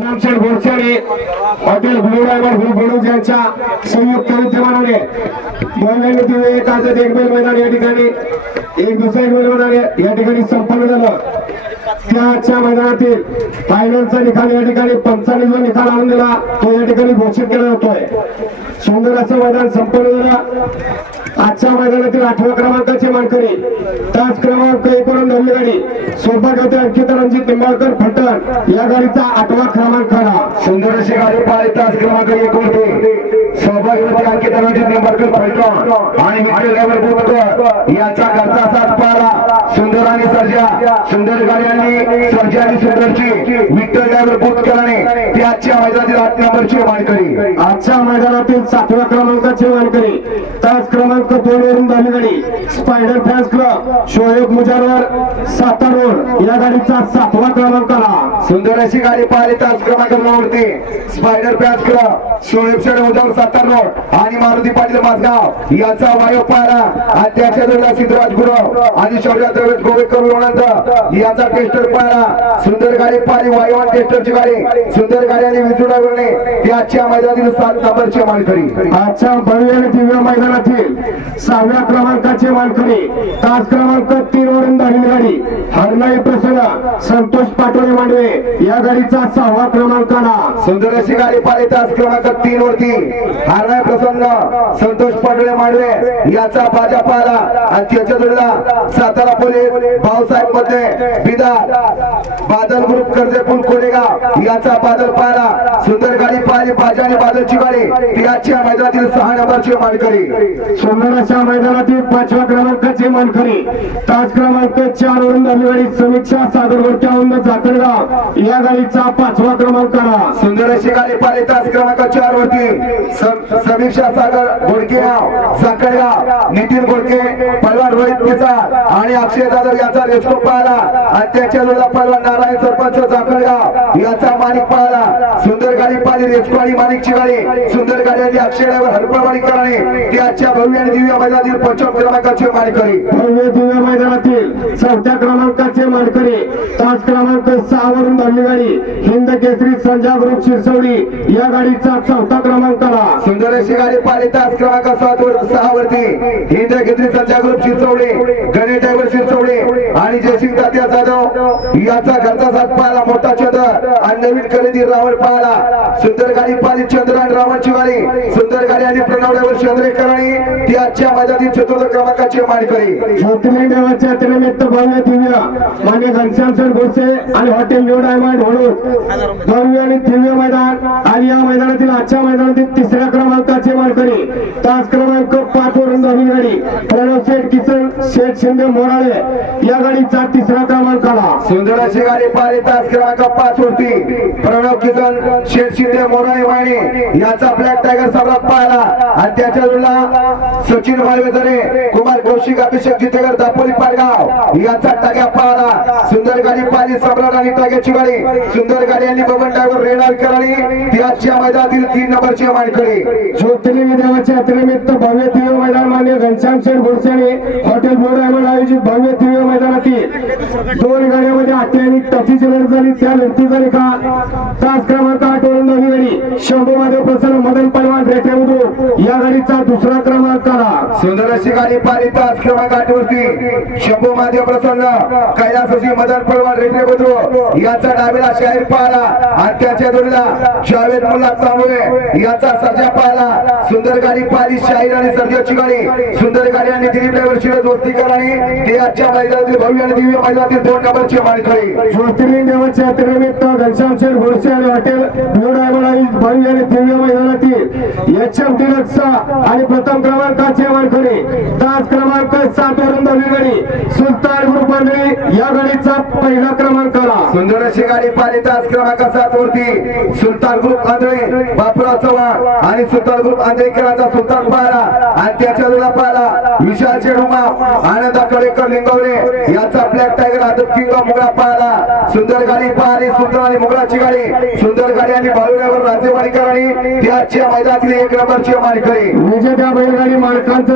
रामशेठ गोडसेने hotel Blue Diamond यांच्या संयुक्त विद्यमानाने महिलांनी दिवे एक आज एक बैल मैदान या ठिकाणी एक दुसरा एक बैल मैदान या- ठिकाणी संपन्न झालं. त्याच्या मैदानातील फायनलचा निकाल या ठिकाणी पंचाने जो निकाल आणून दिला. तो या ठिकाणी घोषित केला जातोय. सुंदर असं मैदान संपन्न झालं. आजच्या मैदानातील आठव्या क्रमांकाचे मानकरी तास क्रमांक एक वरून धरली गाडी सोबत होते अंकित रणजित निंबाळकर फलटण या गाडीचा आठवा क्रमांक आला सुंदर अशी गाडी पाळी तास क्रमांक एक होते सौभाग्यवती अंकित रणजित निंबाळकर फलटण आणि मित्र याचा घरचा साथ पाहिला सुंदर आणि सर्जा सुंदर गाडी आणि सर्जा आणि सुंदरची विठ्ठल ड्रायव्हर बुटकराने ती आजच्या मैदानातील आठ नंबरची मानकरी आजच्या मैदानातील सातव्या क्रमांकाचे मानकरी तास क्रमांक दोन वरून धरली गाडी. स्पायडर फॅन्स क्लब शोएब मुजारवर सातार रोड या गाडीचा सातवा क्रमांक आला. सुंदर अशी गाडी पाहिली तास क्रमांक दोनवरती स्पायडर पॅच क्लब सोहेब शेड उजावर सातार रोड आणि मारुती पाटील माझगाव याचा वायू पारा जोडला सिद्धराज गुरव आणि शौर्य द्रविड गोवेकर लोणंद याचा टेस्टर पारा सुंदर गाडी पाहिली वायवान टेस्टरची गाडी. सुंदर गाडी आणि विजू ही आजच्या मैदानातील सात नंबरची मालकरी आजच्या भव्य आणि दिव्य मैदानातील सहाव्या क्रमांक क्रमांकाचे मानकरी तास क्रमांक तीन वरून धरली गाडी हरनाई प्रसन्न संतोष पाटोळे मांडवे या गाडीचा सहावा क्रमांक आला सुंदर अशी गाडी पाहिली तास क्रमांक तीन वरती. हारणाय प्रसन्न संतोष पाटोळे मांडवे याचा बाजा पाहिला. आणि त्याच्या जोडीला सातारा पोलीस भाऊसाहेबमध्ये बिदार. बादल ग्रुप कर्जेपूल कोरेगाव याचा बादल पाहिला. सुंदर गाडी पाहिली बाजा आणि बादलची गाडी. ती आजच्या मैदानातील सहा नंबरची मानकरी सुंदर अशा मैदानातील पाचव्या क्रमांकाचे मानकरी तास क्रमांक चार वरून धरली गाडी समीक्षा सागरवरच्या जातळगाव या गाडीचा पाचवा क्रमांक आला सुंदर अशी गाडी पाहिली तास क्रमांक चार वरती. समीक्षा सागर घोडकेगाव साखळगाव नितीन घोडके पलवान रोहित पिसाळ आणि अक्षय जाधव याचा रेस्को पाहिला. आणि त्याच्या वेळेला पलवान नारायण सरपंच जाखळगाव याचा माणिक पाहिला. सुंदर गाडी पाहिली रेस्को आणि माणिकची गाडी. सुंदर गाडी आणि अक्षय ड्रायव्हर हरपळवाडीकरांनी ती आजच्या भव्य आणि दिव्य मैदानातील पंचम क्रमांक क्रमांकाची मानकरी. भव्य दिव्य मैदानातील चौथ्या क्रमांकाचे मानकरी. तास क्रमांक सहा वरून धरली गाडी. हिंद केसरी संजा ग्रुप शिरसवडी या गाडीचा चौथा क्रमांक आला. सुंदर अशी गाडी पाहिली तास क्रमांक सात वर सहा वरती हिंद केसरी संजय ग्रुप शिरसवडे. गणेश ड्रायव्हर शिरसवडे आणि जयसिंग तात्या जाधव याचा घरचा साथ पाहिला मोठा चंद्र आणि नवीन खरेदी रावण पाहिला. सुंदर गाडी पाली चंद्र आणि रावण शिवारी सुंदर गाडी आणि प्रणवड्यावर चंद्रे चंद्रेकरांनी ती आजच्या मैदानातील चतुर्थ क्रमांकाची मानकरी. ज्योतिर्लिंग देवाच्या यात्रेनिमित्त भव्य दिव्य मान्य घनश्याम सर गोडसे आणि हॉटेल न्यू डायमंड वडूद भव्य आणि दिव्य मैदान. आणि या मैदानातील आजच्या मैदानातील तिसऱ्या क्रमांक मानकरी तास क्रमांक पाच वरून धरली गाडी प्रणव शेठ शेठ शिंदे मोराळे या गाडीचा तिसरा क्रमांक आला सुंदर अशी गाडी पाहिली तास क्रमांक पाच वरती. प्रणव किसन शेठ शिंदे मोराळे माने याचा ब्लॅक टायगर सम्राट पाहिला. आणि त्याच्या जोडला सचिन माळवेजरे कुमार कौशिक अभिषेक जितेकर दापोली पारगाव. याचा टाक्या पाहिला सुंदर गाडी पाहिली सम्राट आणि टाक्याची गाडी. सुंदर गाडी आणि बबन ड्रायव्हर रेणारकरांनी ती आजच्या मैदानातील तीन नंबरची मानकरी. ज्योतिर्लिंग देवाच्या यात्रेनिमित्त भव्य दिव्य मैदान मान्य घनश्याम शेठ आणि हॉटेल बोर्ड डायमंड आयोजित भव्य दिव्य मैदानातील दोन गाड्यामध्ये अत्याधिक टफीची लढत झाली. त्या लढतीचा निकाल तास क्रमांक आठ वरून दोन्ही गाडी. शंभू महादेव प्रसन्न मदन पैलवान रेखे गाडीचा दुसरा क्रमांक आला सुंदर अशी गाडी पाहिली तास क्रमांक आठ वरती शंभू महादेव प्रसन्न कैलासजी मदन पळवान रेटे बुद्रू याचा डावीला शाहीर पाहिला आणि त्याच्या जोडीला जावेद मुल्ला तांबवे याचा सर्जा पाहिला सुंदर गाडी पाहिली शाहीर आणि सर्जाची गाडी. सुंदर गाडी आणि दिलीप ड्रायव्हर शिरज वस्तीकरांनी ते आजच्या मैदानातील भव्य आणि दिव्य मैदानातील दोन नंबरची मानकरी. ज्योतिर्लिंग देवाच्या यात्रेनिमित्त घनश्याम शेठ गोडसे आणि हॉटेल भव्य आणि दिव्य मैदानातील. एच एम टिलक्सचा आणि प्रथम क्रमांकाचे मानकरी तास क्रमांक सात वरून दोन्ही गडी. सुलतान ग्रुप या गडीचा पहिला क्रमांक आला गाडी पाहिली तास क्रमांक सात वरती. सुलतान ग्रुप आंधळे बापूराव चव्हाण आणि सुलतान ग्रुप आंधळेकरांचा सुलतान पाहिला आणि त्याच्या जोडा पाहिला विशाल शेडुमा आनंदा कडेकर लिंगवरे याचा ब्लॅक टायगर आदत किंग मुगळा पाहिला सुंदर गाडी पाहिली सुंदर आणि मुगळाची गाडी. सुंदर गाडी आणि बाळूल्यावर राजेवाडीकरांनी आणि त्याच्या मैदानातील एक नंबरची मानकरी. विजेत्या बैलगाडी मालकांचं